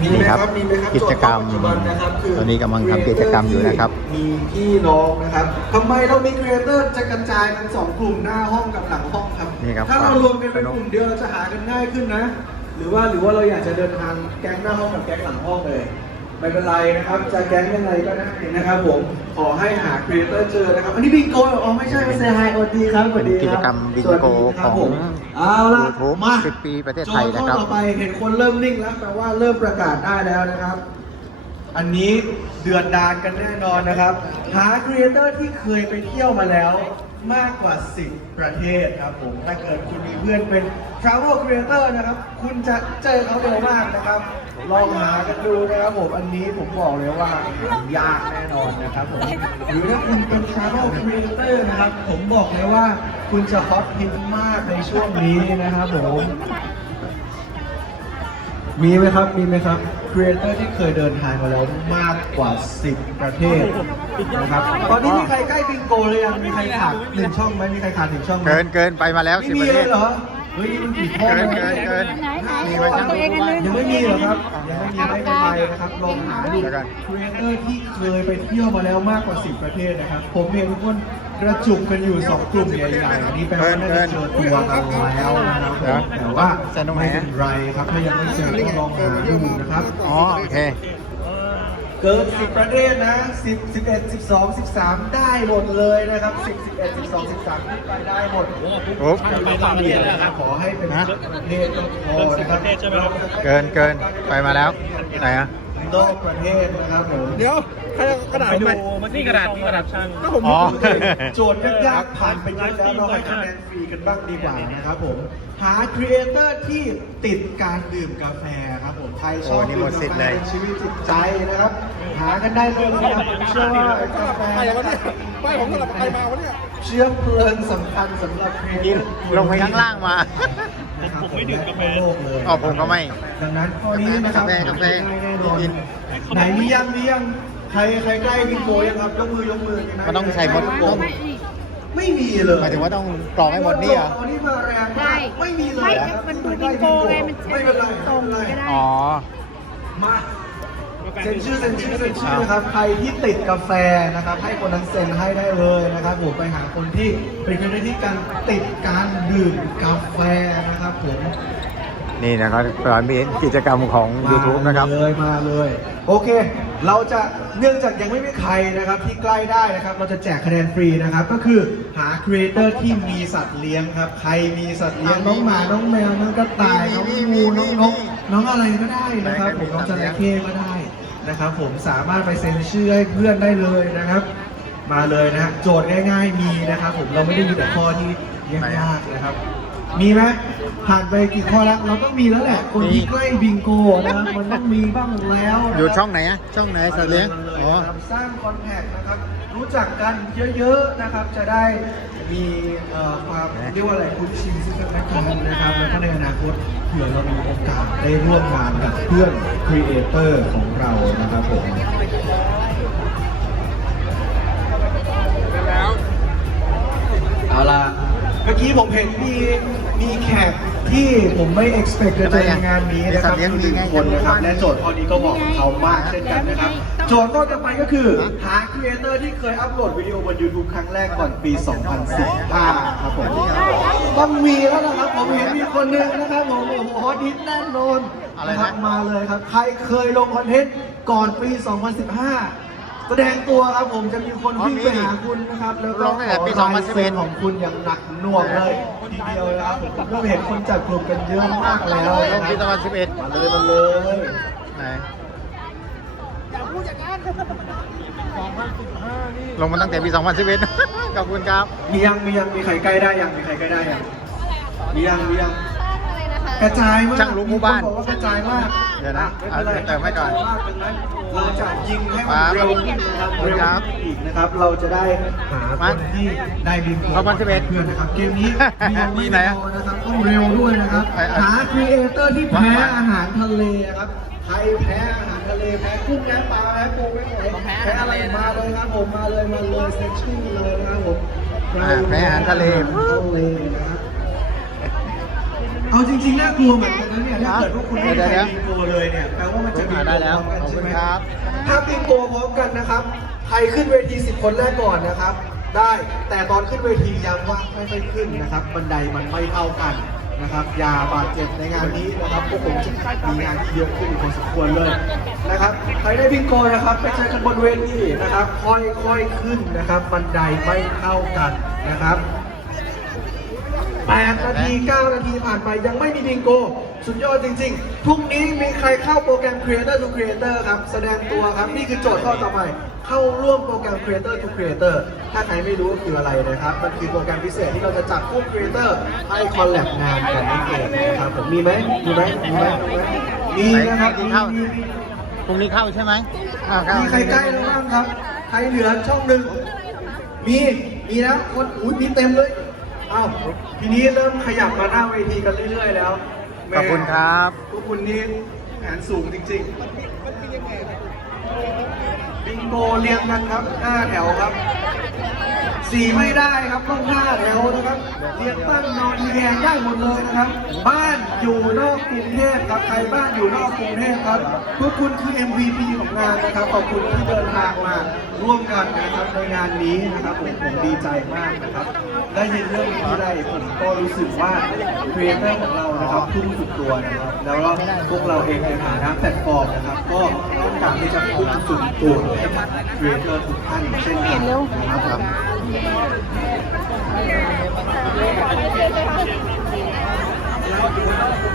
มีไหมนี่คครัรับบมีไหมครับกิจกรรมโจทย์ปัจจุบันนะครับคือตอนนี้กำลังทำกิจกรรมอยู่นะครับ มีพี่น้องนะครับทำไมเรามีครีเอเตอร์จะกระจายเป็นสองกลุ่มหน้าห้องกับหลังห้องครับนี่ครับถ้าเรารวมกันเป็นกลุ่มเดียวเราจะหากันง่ายขึ้นนะ หรือว่าหรือว่าเราอยากจะเดินทางแก๊งหน้าห้องกับแก๊งหลังห้องเลย ไม่เป็นไรนะครับ จะแก๊งยังไงก็ได้นะครับผม ขอให้หาครีเอเตอร์เจอนะครับ อันนี้บิงโกเหรออ๋อไม่ใช่ไม่ใช่ไฮโอดีครับสวัสดีเป็นกิคจรับกรรมบิงสวัสโกดีคขรับองผมเอาละ YouTube มา10ปีประเทศไทยโจทนะครับข้อต่อไปเห็นคนเริ่มนิ่งแล้วแปลว่าเริ่มประกาศได้แล้วนะครับ อันนี้เดือดดานกันแน่นอนนะครับ หาครีเอเตอร์ที่เคยไปเที่ยวมาแล้ว มากกว่า 10 ประเทศครับผม ถ้าเกิดคุณมีเพื่อนเป็น Travel Creator นะครับ คุณจะเจอเขาเร็วมากนะครับ ลองหากันดูนะครับผม อันนี้ผมบอกเลยว่ายากแน่นอนนะครับผม หรือถ้าคุณเป็น Travel Creator นะครับ ผมบอกเลยว่าคุณจะฮอตฮิตมากในช่วงนี้นะครับผม มีไหมครับ มีไหมครับครีเอเตอร์ที่เคยเดินทางมาแล้วมากกว่า 10 ประเทศนะครับ ตอนนี้มีใครใกล้บิงโกเลยยัง มีใครขาดหนึ่งช่องไหมมีใครขาดหนึ่งช่องไหมเกินเกินไปมาแล้วไม่สิบมีประเทเลศ ยเหรอ เฮ้ยมันกี่ข้อเกินแล้วเกินเกินไหนไหนมีไหมอครับตัวเองอันนึงยังไม่มีเหรอครับยังไม่มีไม่เป็นไรนะครับลองหาดูเดี๋ยวก่อนครีเอเตอร์ที่เคยไปเที่ยวมาแล้วมากกว่า 10 ประเทศนะครับ ผมเห็นทุกคนกระจุกกันอยู่ 2 กลุ่มใหญ่ๆอันนี้แปลว่าน่าจะเจอตัวกันแล้วนะครับผมแต่ว่าไม่เป็นไรครับ ถ้ายังไม่เจอก็ลองหาดูนะครับ อ๋อ โอเค เกิน 10 ประเทศนะ 10 11 12 13 ได้หมดเลยนะครับ 10 11 12 13ขึ้นไปได้หมดปุ๊บไม่ต้องเปลี่ยนนะครับขอให้เป็นฮะประเทศก็พอนะครับเกินเกินไปมาแล้วไหนอะนอกประเทศนะครับผมเดี๋ยว ใครเอากระดาษไปดูมันนี่กระดาษนี่กระดาษช่างก็ผมอ๋อ โจทย์ยากๆผ่านไปเยอะแล้วเราให้คะแนนฟรีกันบ้างดีกว่านะครับผม หาครีเอเตอร์ที่ติดการดื่มกาแฟครับผมใครชอบโอ้นี่หมดื่ดมสิกาทธิ์แฟเลย เป็นชีวิตจิตใจนะครับ หากันได้เลยนะครับผมเชื่อว่ากาแฟไปวะเนี่ยไปผมกระดาษใครมาวะเนี่ยเชื้อเพลิงสำคัญสำหรับครีเอกินเตอร์ลงไปข้างล่างมาผมไม่ดื่มกาแฟ โลกเลยอ๋อผมก็ไม่ดังนั้นข้อนี้นะครับกาแฟกาแฟแน่นอนกิน ไหนมียังมียัง ใครใครใกล้บิงโกยังครับยกมือยกมือกันนะมันต้องใส่หมดต้องไม่มีเลยหมายถึงว่าต้องกรอกให้หมดนี่เหรอตอนนี้มาแรงมากใช่ไม่มีเลยไม่ครับมันดูบิงโกไงมันไม่เป็นไรตรงไม่ก็เป็นไรได้อ๋อ มาเซ็นชื่อเซ็นชื่อเซ็นชื่อนะครับใครที่ติดกาแฟนะครับ ให้คนนั้นเซ็นให้ได้เลยนะครับผมไปหาคนที่เป็นคนที่การติดการดื่มกาแฟนะครับผม นี่นะครับตอนมีกิจกรรมของ YouTube นะครับมาเลยมาเลย โอเค เราจะเนื่องจากยังไม่มีใครนะครับที่ใกล้ได้นะครับ เราจะแจกคะแนนฟรีนะครับ ก็คือหาครีเอเตอร์ที่มีสัตว์เลี้ยงครับ ใครมีสัตว์เลี้ยงน้องหมาน้องแมวน้องกระต่ายน้องงูน้องนกน้องอะไรก็ได้นะครับผมน้องจระเข้ก็ได้นะครับ ผมสามารถไปเซ็นชื่อให้เพื่อนได้เลยนะครับ มาเลยนะฮะโจทย์ง่าย ๆ มีนะครับ ผมเราไม่ได้มีแต่ข้อที่ยากๆนะครับ มีไหมผ่านไปกี่ข้อแล้ว เราต้องมีแล้วแหละ คนที่ใกล้บิงโกนะครับมันต้องมีบ้างแล้วนะครับอยู่ช่องไหนอะช่องไหนสัตว์เลี้ยงมาอ๋อนะครับสร้างคอนแทคนะครับรู้จักกันเยอะๆนะครับจะได้มีเอ่อความเรียกว่าอะไรคุ้นชินซึ่งกันและกันนะครับแล้วก็ในอนาคตเผื่อเรามีโอกาสได้ร่วมงานกับเพื่อนครีเอเตอร์ของเรานะครับผม กี้ผมเห็นมีมีแขกที่ผมไม่ expect จะเจอในงานนี้นะครับมีสัตว์เลี้ยงมีไงคนนะครับและโจทย์ข้อนี้ก็บอกเขามากเช่นกันนะครับ โจทย์ข้อต่อไปก็คือ หาครีเอเตอร์ที่เคยอัพโหลดวิดีโอบน YouTube ครั้งแรกก่อนปี 2015 ครับผมต้องมีแล้วนะครับ ผมเห็นมีคนหนึงนะครับผมโอ้โหฮอตฮิตแน่นอนอะไรนะคบมาเลยครับ ใครเคยลงคอนเทนต์ก่อนปี 2015 แสดงตัวครับผมจะมีคนวิ่งไปหาคุณนะครับ แล้วก็ลงตั้งแต่ปีขอลายเซ็น2011ของคุณอย่างหนักหน่วงเลยทีเดียวนะครับผมก็เห็นคนจัดกลุ่มกันเยอะมากแล้วลนะงคปีรับ2011มาเลยมาเลยไหนลงมาตั้งแต่ปี 2011 ขอบคุณครับ มียัง มียัง มีใครใกล้ได้ยัง มีใครใกล้ได้ยัง มียัง มียังอะไรนะคะกระจายมากช่างรู้หมู่บ้านคบอกว่ากระจายมาก เดี๋ยวนะไม่เป็นไรเอาเติมให้ก่อนกระจายมากดังนั้นเราจะยิงให้ครัมันบเร็วขึ้นนะครับขอบคุเร็ณวครับขึ้นอีกนะครับ เราจะได้หาคนที่ได้บินขอบคุณ11เพื่อนนะครับ เกมนี้มียังมีไม่ไหนพอะอนะครับต้องเร็วด้วยนะครับไอ้ไอ้หาครีเอเตอร์ที่แพ้ว่าอาหารทะเลครับใครแพ้อาหารทะเลแพ้กุ้งแพ้ปลาแพ้ปูแพ้หอยแพ้อะไรมาเลยครับผมมาเลยมาเลยเซ็กชื่อเลยนะครับผมอ่าแพ้อาหารทะเลทะเลนะครับ เอาจริงๆน่ากลัวเหมือนกันนะเนี่ยถ้าเกิดพวกคุณไม่มีเดี๋ยวใครๆบิงโกเลยเนี่ยแปลว่ามันจะบิงโกได้แล้วพร้อมกันใช่ไหมครับถ้าบิงโกพร้อมกันนะครับใครขึ้นเวที10คนแรกก่อนนะครับ ได้แต่ตอนขึ้นเวทีย้ำว่าค่อยๆขึ้นนะครับ บันไดมันไม่เท่ากันนะครับอย่าบาดเจ็บในงานนี้นะครับพวกผมจะมีงานที่เยอะขึ้นพอสมควรเลยนะครับใครได้บิงโกนะครับไปเจอกันบนเวทีนะครับ ค่อยๆขึ้นนะครับ บันไดไม่เท่ากันนะครับ 8นาที 9 นาทีผ่านไปยังไม่มีบิงโก สุดยอดจริงๆ พรุ่งนี้มีใครเข้าโปรแกรม Creator to Creator ครับ แสดงตัวครับ นี่คือโจทย์ข้อต่อไป เข้าร่วมโปรแกรม Creator to Creator ถ้าใครไม่รู้ว่าคืออะไรนะครับ มันคือโปรแกรมพิเศษที่เราจะจับพวก Creator ให้คอลแลบงานกันนั่นเองนะครับผมมีไหมมีไหมมีไหมมีไหมมีนะครับมีมีมีพรุ่งนี้เข้าใช่ไหมอ่าเข้ามีใครใกล้แล้วบ้างครับ ใครเหลือช่องหนึ่งมี มีนะคนอุ้ยมีเต็มเลยเอ้าทีนี้เริ่มขยับมาหน้าเวทีกันเรื่อย ๆ แล้วแม่ขอบคุณครับ พวกคุณนี่แผนสูงจริงๆบิงโกเรียงกันครับห้าแถวครับ สี่ไม่ได้ครับต้องห้าแถวนะครับเรียงตั้งนอนแยงได้หมดเลยนะครับ บ้านอยู่นอกกรุงเทพครับใครบ้านอยู่นอกกรุงเทพครับพวกคุณคือ MVP ของงานนะครับขอบคุณที่เดินทางมาร่วมกันนะครับในงานนี้นะครับผมผมดีใจมากนะครับ ได้ยินเรื่องนี้ได้ผมก็รู้สึกว่าครีเอเตอร์ของเรานะครับทุ่มสุดตัวนะครับแล้วก็พวกเราเองในฐานะแพลตฟอร์มนะครับก็ต้องการที่จะพุ่งสุดตัวให้กับครีเอเตอร์ทุกท่านเช่นกันนะครับ โอเคโอเค